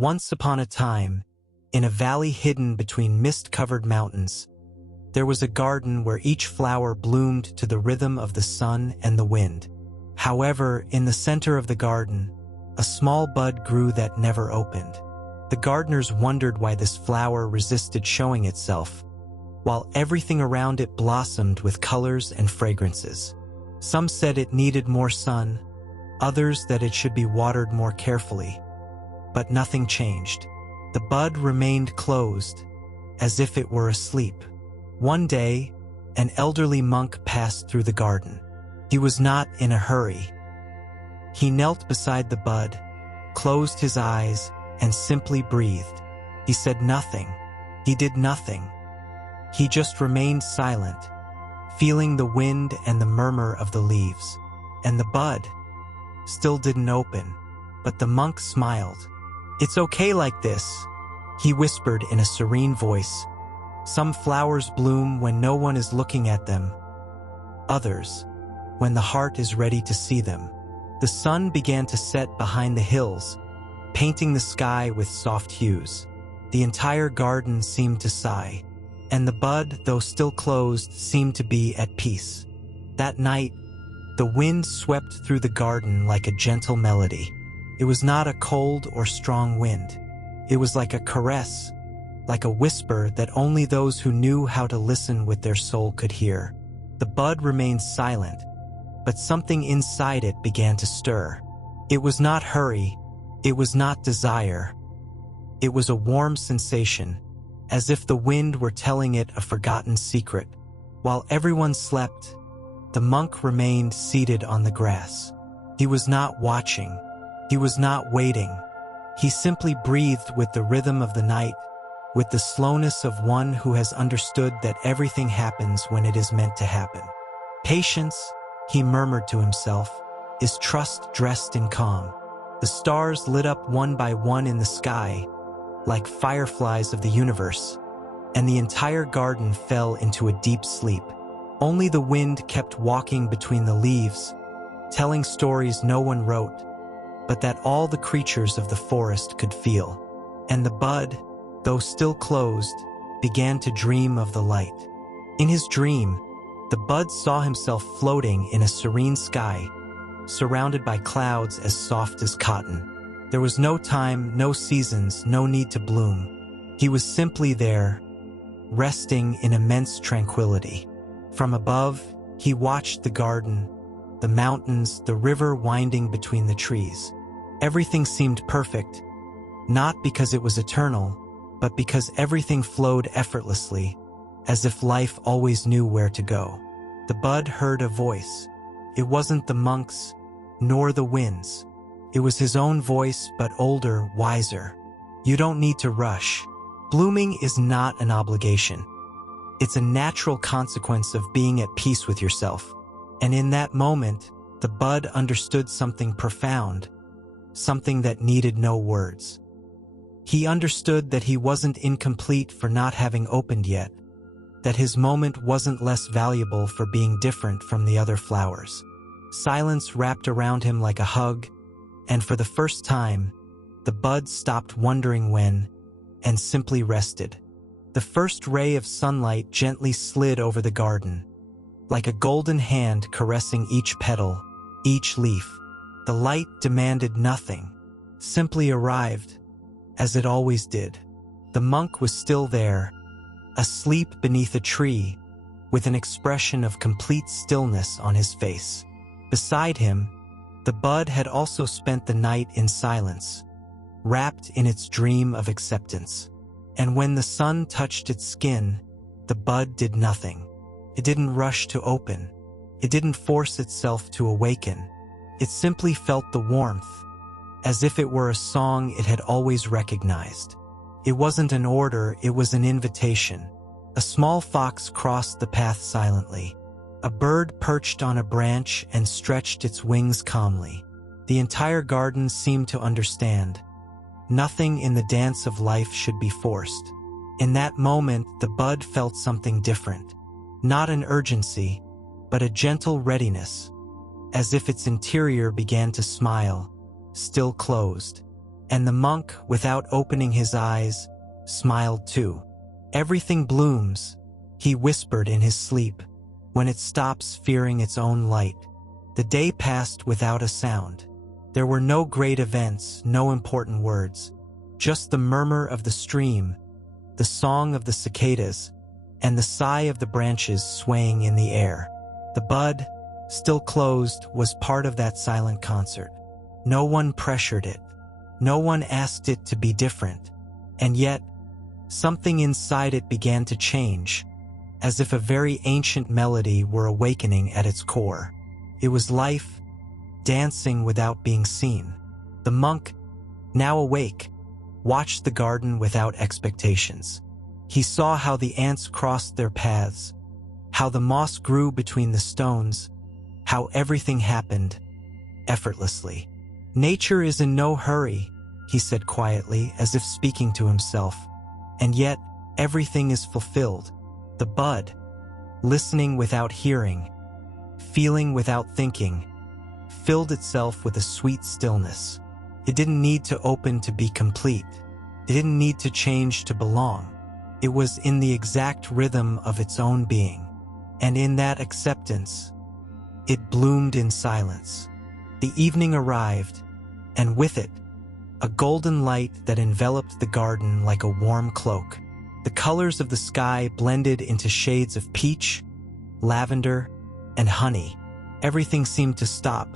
Once upon a time, in a valley hidden between mist-covered mountains, there was a garden where each flower bloomed to the rhythm of the sun and the wind. However, in the center of the garden, a small bud grew that never opened. The gardeners wondered why this flower resisted showing itself, while everything around it blossomed with colors and fragrances. Some said it needed more sun, others that it should be watered more carefully. But nothing changed. The bud remained closed, as if it were asleep. One day, an elderly monk passed through the garden. He was not in a hurry. He knelt beside the bud, closed his eyes, and simply breathed. He said nothing. He did nothing. He just remained silent, feeling the wind and the murmur of the leaves. And the bud still didn't open, but the monk smiled. "It's okay like this," he whispered in a serene voice. "Some flowers bloom when no one is looking at them. Others, when the heart is ready to see them." The sun began to set behind the hills, painting the sky with soft hues. The entire garden seemed to sigh, and the bud, though still closed, seemed to be at peace. That night, the wind swept through the garden like a gentle melody. It was not a cold or strong wind. It was like a caress, like a whisper that only those who knew how to listen with their soul could hear. The bud remained silent, but something inside it began to stir. It was not hurry, it was not desire. It was a warm sensation, as if the wind were telling it a forgotten secret. While everyone slept, the monk remained seated on the grass. He was not watching. He was not waiting. He simply breathed with the rhythm of the night, with the slowness of one who has understood that everything happens when it is meant to happen. "Patience," he murmured to himself, "is trust dressed in calm." The stars lit up one by one in the sky, like fireflies of the universe, and the entire garden fell into a deep sleep. Only the wind kept walking between the leaves, telling stories no one wrote, but that all the creatures of the forest could feel. And the bud, though still closed, began to dream of the light. In his dream, the bud saw himself floating in a serene sky, surrounded by clouds as soft as cotton. There was no time, no seasons, no need to bloom. He was simply there, resting in immense tranquility. From above, he watched the garden, the mountains, the river winding between the trees. Everything seemed perfect, not because it was eternal, but because everything flowed effortlessly, as if life always knew where to go. The bud heard a voice. It wasn't the monk's, nor the wind's. It was his own voice, but older, wiser. "You don't need to rush. Blooming is not an obligation. It's a natural consequence of being at peace with yourself." And in that moment, the bud understood something profound, something that needed no words. He understood that he wasn't incomplete for not having opened yet, that his moment wasn't less valuable for being different from the other flowers. Silence wrapped around him like a hug, and for the first time, the bud stopped wondering when, and simply rested. The first ray of sunlight gently slid over the garden, like a golden hand caressing each petal, each leaf. The light demanded nothing, simply arrived, as it always did. The monk was still there, asleep beneath a tree, with an expression of complete stillness on his face. Beside him, the bud had also spent the night in silence, wrapped in its dream of acceptance. And when the sun touched its skin, the bud did nothing. It didn't rush to open. It didn't force itself to awaken. It simply felt the warmth, as if it were a song it had always recognized. It wasn't an order, it was an invitation. A small fox crossed the path silently. A bird perched on a branch and stretched its wings calmly. The entire garden seemed to understand. Nothing in the dance of life should be forced. In that moment, the bud felt something different. Not an urgency, but a gentle readiness, as if its interior began to smile, still closed. And the monk, without opening his eyes, smiled too. "Everything blooms," he whispered in his sleep, "when it stops fearing its own light." The day passed without a sound. There were no great events, no important words, just the murmur of the stream, the song of the cicadas, and the sigh of the branches swaying in the air. The bud, still closed, was part of that silent concert. No one pressured it. No one asked it to be different. And yet, something inside it began to change, as if a very ancient melody were awakening at its core. It was life, dancing without being seen. The monk, now awake, watched the garden without expectations. He saw how the ants crossed their paths, how the moss grew between the stones, how everything happened effortlessly. "Nature is in no hurry," he said quietly, as if speaking to himself. "And yet, everything is fulfilled." The bud, listening without hearing, feeling without thinking, filled itself with a sweet stillness. It didn't need to open to be complete. It didn't need to change to belong. It was in the exact rhythm of its own being. And in that acceptance, it bloomed in silence. The evening arrived, and with it, a golden light that enveloped the garden like a warm cloak. The colors of the sky blended into shades of peach, lavender, and honey. Everything seemed to stop,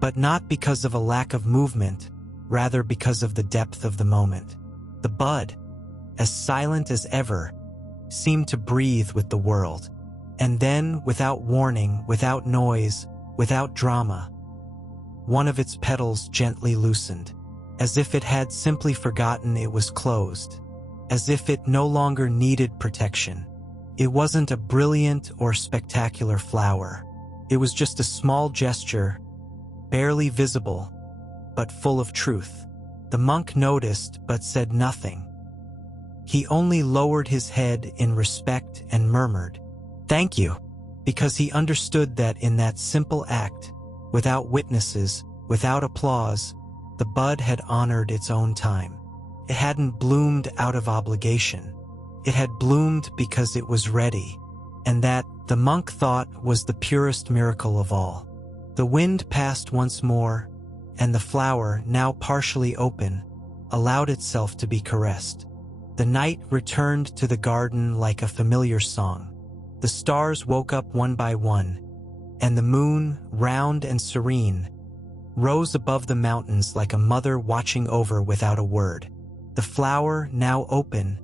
but not because of a lack of movement, rather because of the depth of the moment. The bud, as silent as ever, seemed to breathe with the world. And then, without warning, without noise, without drama, one of its petals gently loosened, as if it had simply forgotten it was closed, as if it no longer needed protection. It wasn't a brilliant or spectacular flower. It was just a small gesture, barely visible, but full of truth. The monk noticed but said nothing. He only lowered his head in respect and murmured, "Thank you," because he understood that in that simple act, without witnesses, without applause, the bud had honored its own time. It hadn't bloomed out of obligation. It had bloomed because it was ready, and that, the monk thought, was the purest miracle of all. The wind passed once more, and the flower, now partially open, allowed itself to be caressed. The night returned to the garden like a familiar song. The stars woke up one by one, and the moon, round and serene, rose above the mountains like a mother watching over without a word. The flower, now open,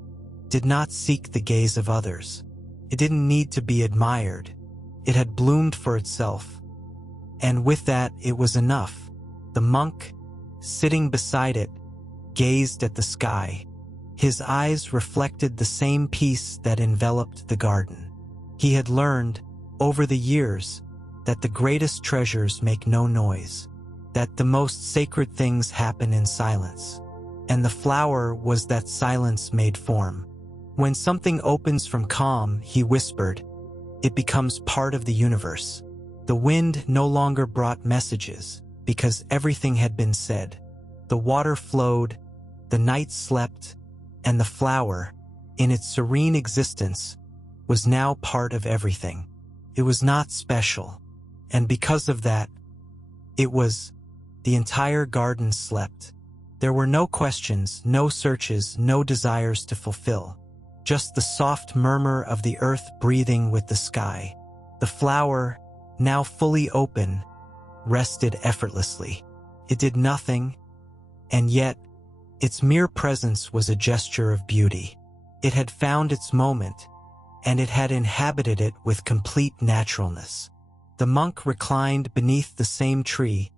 did not seek the gaze of others. It didn't need to be admired. It had bloomed for itself. And with that, it was enough. The monk, sitting beside it, gazed at the sky. His eyes reflected the same peace that enveloped the garden. He had learned, over the years, that the greatest treasures make no noise, that the most sacred things happen in silence. And the flower was that silence made form. When something opens from calm, he whispered, it becomes part of the universe. The wind no longer brought messages, because everything had been said. The water flowed, the night slept, and the flower, in its serene existence, was now part of everything. It was not special, and because of that, the entire garden slept. There were no questions, no searches, no desires to fulfill. Just the soft murmur of the earth breathing with the sky. The flower, now fully open, rested effortlessly. It did nothing, and yet, its mere presence was a gesture of beauty. It had found its moment, and it had inhabited it with complete naturalness. The monk reclined beneath the same tree,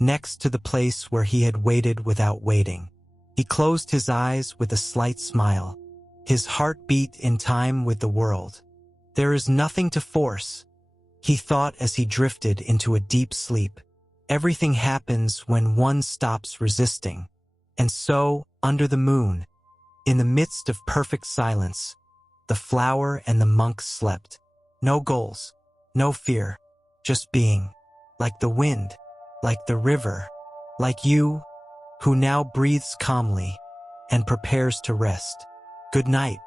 next to the place where he had waited without waiting. He closed his eyes with a slight smile. His heart beat in time with the world. There is nothing to force, he thought as he drifted into a deep sleep. Everything happens when one stops resisting. And so, under the moon, in the midst of perfect silence, the flower and the monk slept. No goals, no fear, just being, like the wind, like the river, like you, who now breathes calmly and prepares to rest. Good night.